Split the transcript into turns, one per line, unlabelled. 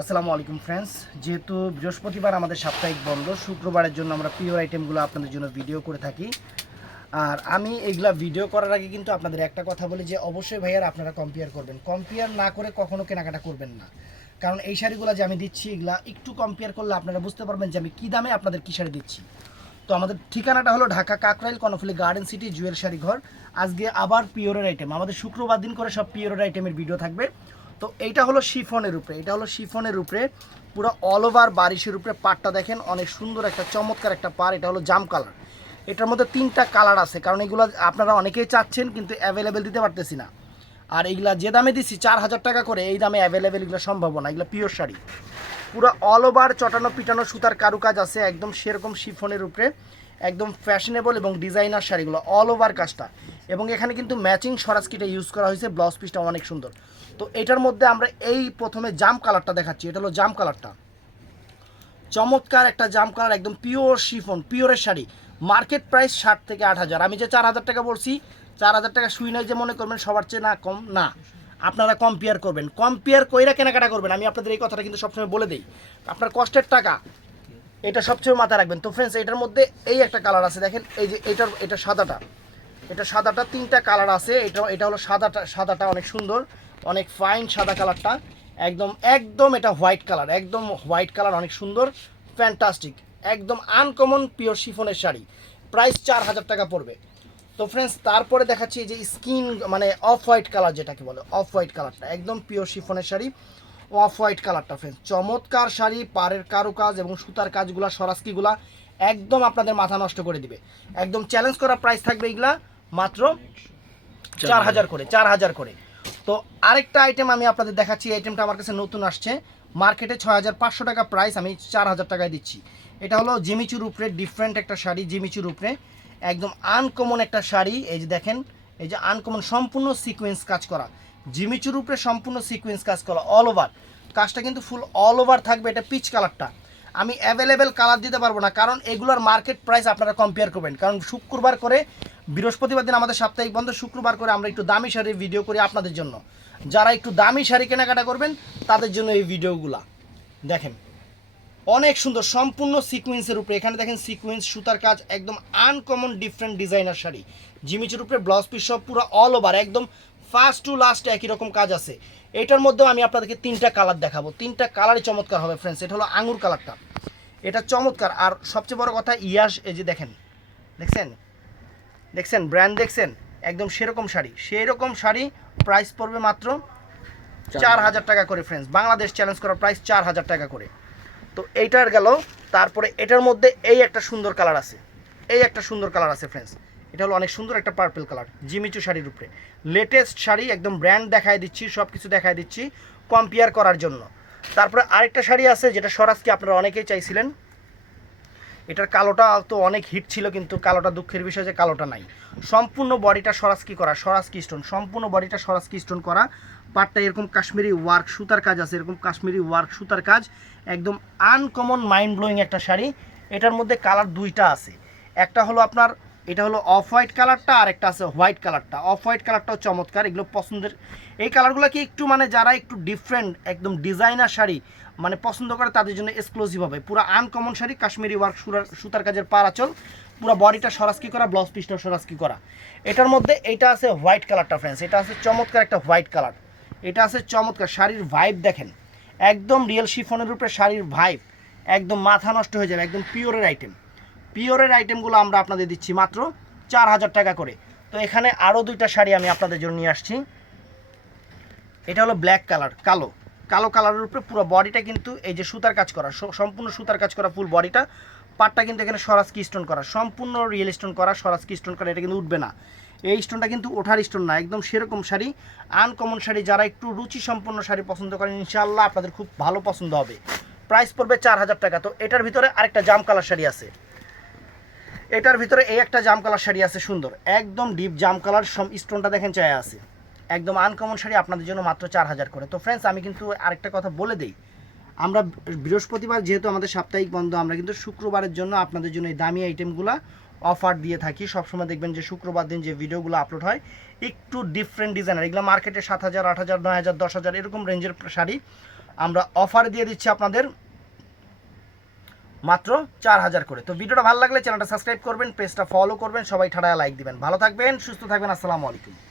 আসসালামু আলাইকুম ফ্রেন্ডস যেহেতু বৃহস্পতিবার আমাদের সাপ্তাহিক বন্ধ, শুক্রবারের জন্য আমরা পিওর আইটেমগুলো আপনাদের জন্য ভিডিও করে থাকি। আর আমি এগুলা ভিডিও করার আগে কিন্তু আপনাদের একটা কথা বলি যে, অবশ্যই ভাইয়ার আপনারা কম্পেয়ার করবেন। কম্পেয়ার না করে কখনো কেনাকাটা করবেন না। কারণ এই শাড়িগুলো যে আমি দিচ্ছি, এগুলা একটু কম্পেয়ার করলে আপনারা বুঝতে পারবেন যে আমি কী দামে আপনাদের কী শাড়ি দিচ্ছি। তো আমাদের ঠিকানাটা হলো ঢাকা কাকরাইল কর্ণফুলি গার্ডেন সিটি, জুয়েল শাড়ি ঘর আজকে আবার পিওরের আইটেম আমাদের শুক্রবার দিন করে সব পিওরের আইটেমের ভিডিও থাকবে। তো এইটা হলো শিফনের উপরে এটা হলো শিফনের উপরে, পুরো অল ওভার বারিশের উপরে পাটটা দেখেন, অনেক সুন্দর একটা, চমৎকার একটা পার এটা হলো জাম কালার এটার মধ্যে তিনটা কালার আছে, কারণ এগুলো আপনারা অনেকেই চাচ্ছেন, কিন্তু অ্যাভেলেবেল দিতে পারতেছি না। আর এইগুলা যে দামে দিচ্ছি চার হাজার টাকা করে, এই দামে অ্যাভেলেবেল এগুলো সম্ভব না, এগুলো পিওর শাড়ি। পুরো অল ওভার চটানো, পিটানো সুতার কারুকাজ আছে, একদম সেরকম শিফনের উপরে, একদম ফ্যাশনেবল এবং ডিজাইনার শাড়িগুলো অল ওভার কাজটা। এবং এখানে কিন্তু ম্যাচিং সরাজকিটা ইউজ করা হয়েছে ব্লাউজ পিসটা অনেক সুন্দর। তো এটার মধ্যে আমরা এই প্রথমে জাম কালারটা দেখাচ্ছি, এটা হলো জাম কালারটা চমৎকার একটা জাম কালার একদম পিওর শিফন পিওরের শাড়ি। মার্কেট প্রাইস ষাট থেকে আট হাজার। আমি যে চার হাজার টাকা বলছি, চার হাজার টাকা শুই নাই যে মনে করবেন, সবার চেয়ে না কম, না। আপনারা কম্পেয়ার করবেন। কম্পেয়ার কইরা কেনাকাটা করবেন। আমি আপনাদের এই কথাটা কিন্তু সবসময় বলে দিই। আপনার কষ্টের টাকা, এটা সবচেয়ে মাথায় রাখবেন। তো ফ্রেন্ডস এটার মধ্যে এই একটা কালার আছে। দেখেন, এই যে এটার, এটা সাদাটা। এটা সাদাটা তিনটা কালার আছে। এটা এটা হলো সাদাটা সাদাটা অনেক সুন্দর, অনেক ফাইন সাদা কালারটা। একদম একদম এটা হোয়াইট কালার, একদম হোয়াইট কালার অনেক সুন্দর ফ্যান্টাস্টিক একদম আনকমন পিওর শিফনের শাড়ি। প্রাইস চার হাজার টাকা পড়বে। তো ফ্রেন্ডস তারপরে দেখাচ্ছি যে স্কিন মানে অফ হোয়াইট কালার যেটাকে বলে অফ হোয়াইট কালারটা, একদম পিওর শিফনের শাড়ি অফ হোয়াইট কালারটা ফ্রেন্ডস চমৎকার শাড়ি, পাড়ের কারুকাজ এবং সুতার কাজগুলা, সরাসকিগুলা একদম আপনাদের মাথা নষ্ট করে দিবে। একদম চ্যালেঞ্জ করা প্রাইস থাকবে এগুলা। মাত্র চার হাজার। করে চার হাজার করে। তো আরেকটা আইটেম আমি আপনাদের দেখাচ্ছি আইটেমটা আমার কাছে নতুন আসছে। মার্কেটে ছয় হাজার পাঁচশো টাকা প্রাইস আমি চার হাজার টাকায় দিচ্ছি। এটা হলো জিমিচুর উপরে ডিফারেন্ট একটা শাড়ি জিমিচুর উপরে একদম আনকমন একটা শাড়ি এই যে দেখেন এই যে আনকমন সম্পূর্ণ সিকোয়েন্স কাজ করা। জিমিচুর উপরে সম্পূর্ণ সিকোয়েন্স কাজ করা অল ওভার কাজটা কিন্তু ফুল অল ওভার থাকবে এটা পিচ কালারটা আমি অ্যাভেলেবেল কালার দিতে পারব না কারণ এগুলোর মার্কেট প্রাইস আপনারা কম্পেয়ার করবেন। কারণ শুক্রবার করে বৃহস্পতিবার দিন আমাদের সাপ্তাহিক বন্ধ, শুক্রবার করে আমরা একটু দামি শাড়ির ভিডিও করি আপনাদের জন্য। যারা একটু দামি শাড়ি কেনাকাটা করবেন, তাদের জন্য এই ভিডিওগুলা দেখেন, অনেক সুন্দর, সম্পূর্ণ সিকোয়েন্সের উপরে। এখানে দেখেন সিকোয়েন্স সুতার কাজ, একদম আনকমন ডিফারেন্ট ডিজাইনার শাড়ি। জিমিচের উপরে ব্লাউজ পিস সব পুরো অল ওভার একদম ফার্স্ট টু লাস্ট একই রকম কাজ আছে। এটার মধ্যেও আমি আপনাদেরকে তিনটা কালার দেখাবো। তিনটা কালারই চমৎকার হবে ফ্রেন্ডস এটা হলো আঙুর কালারটা এটা চমৎকার, আর সবচেয়ে বড় কথা ইয়াস, এই যে দেখেন, দেখছেন? দেখছেন? ব্র্যান্ড দেখছেন? একদম সেরকম শাড়ি। সেই রকম শাড়ি প্রাইস পড়বে মাত্র চার হাজার। টাকা করে ফ্রেন্ডস বাংলাদেশ চ্যালেঞ্জ করার প্রাইস চার হাজার টাকা করে। তো এইটার গেল তারপরে এটার মধ্যে এই একটা সুন্দর কালার আছে। এই একটা সুন্দর কালার আছে ফ্রেন্ডস এটা হলো অনেক সুন্দর একটা পার্পেল কালার জিমিচু শাড়ির উপরে। লেটেস্ট শাড়ি একদম ব্র্যান্ড দেখায় দিচ্ছি সব কিছু দেখায় দিচ্ছি কম্পেয়ার করার জন্য। তারপরে আরেকটা শাড়ি আছে যেটা স্বরাজকে আপনারা অনেকেই চাইছিলেন। এটার কালোটা তো অনেক হিট ছিল, কিন্তু কালোটা দুঃখের বিষয় যে কালোটা নাই। সম্পূর্ণ বডিটা সরাসকি করা, সরাসকি স্টোন সম্পূর্ণ বডিটা সরাসকি স্টোন করা। পাটটা এরকম কাশ্মীরি ওয়ার্ক সুতার কাজ আছে, এরকম কাশ্মীরি ওয়ার্ক সুতার কাজ। একদম আনকমন মাইন্ড ব্লোয়িং একটা শাড়ি। এটার মধ্যে কালার দুইটা আছে। একটা হলো আপনার এটা হলো অফ হোয়াইট কালারটা আর একটা আছে হোয়াইট কালারটা অফ হোয়াইট কালারটাও চমৎকার, এগুলো পছন্দের। এই কালারগুলো কি একটু মানে যারা একটু ডিফারেন্ট একদম ডিজাইনার শাড়ি মানে পছন্দ করে তাদের জন্য এক্সক্লুসিভ হবে। পুরো আনকমন শাড়ি, কাশ্মীরি ওয়ার্ক সুতার কাজের পারাচল পুরো বডিটা সরাসকি করা ব্লাউজ পিসটা সরাসকি করা। এটার মধ্যে এটা আছে হোয়াইট কালারটা ফ্রেন্ডস এটা আছে চমৎকার একটা হোয়াইট কালার এটা আছে চমৎকার, শাড়ির ভাইব দেখেন। একদম রিয়েল শিফনের উপরে শাড়ির ভাইব একদম মাথা নষ্ট হয়ে যাবে, একদম পিওরের আইটেম পিওরের আইটেমগুলো আমরা আপনাদের দিচ্ছি মাত্র চার হাজার টাকা করে। তো এখানে আরও দুইটা শাড়ি আমি আপনাদের জন্য নিয়ে আসছি। এটা হলো ব্ল্যাক কালার কালো। কালো কালারের উপরে পুরো বডিটা কিন্তু এই যে সুতার কাজ করা সম্পূর্ণ সুতার কাজ করা ফুল বডিটা পাটটা কিন্তু এখানে সরাসকি স্টোন করা, সম্পূর্ণ রিয়েল স্টোন করা সরাসকি স্টোন করা, এটা কিন্তু উঠবে না। এই স্টোনটা কিন্তু ওঠার স্টোন না, একদম সেরকম শাড়ি। আনকমন শাড়ি যারা একটু রুচি সম্পন্ন শাড়ি পছন্দ করেন ইনশাল্লাহ আপনাদের খুব ভালো পছন্দ হবে। প্রাইস পড়বে চার হাজার টাকা। তো এটার ভিতরে আরেকটা জাম কালার শাড়ি আছে। এটার ভিতরে এই একটা জাম কালার শাড়ি আছে, সুন্দর। একদম ডিপ জাম কালার স্টোনটা দেখেন চায় আছে। একদম আনকমন শাড়ি আপনাদের জন্য মাত্র চার হাজার করে। তো ফ্রেন্ডস আমি কিন্তু আরেকটা কথা বলে দিই। আমরা বৃহস্পতিবার যেহেতু আমাদের সাপ্তাহিক বন্ধ, আমরা কিন্তু শুক্রবারের জন্য আপনাদের জন্য এই দামি আইটেমগুলো অফার দিয়ে থাকি। সবসময় দেখবেন যে শুক্রবার দিন যে ভিডিওগুলো আপলোড হয়, একটু ডিফারেন্ট ডিজাইনার এগুলো মার্কেটে সাত হাজার, আট হাজার, নয় হাজার, দশ হাজার এরকম রেঞ্জের শাড়ি আমরা অফার দিয়ে দিচ্ছি আপনাদের। মাত্র চার হাজার করে। তো ভিডিওটা ভালো লাগলে চ্যানেলটা সাবস্ক্রাইব করবেন, পেজটা ফলো করবেন, সবাই ঠাড়ায় লাইক দিবেন। ভালো থাকবেন, সুস্থ থাকবেন, আসসালামু আলাইকুম।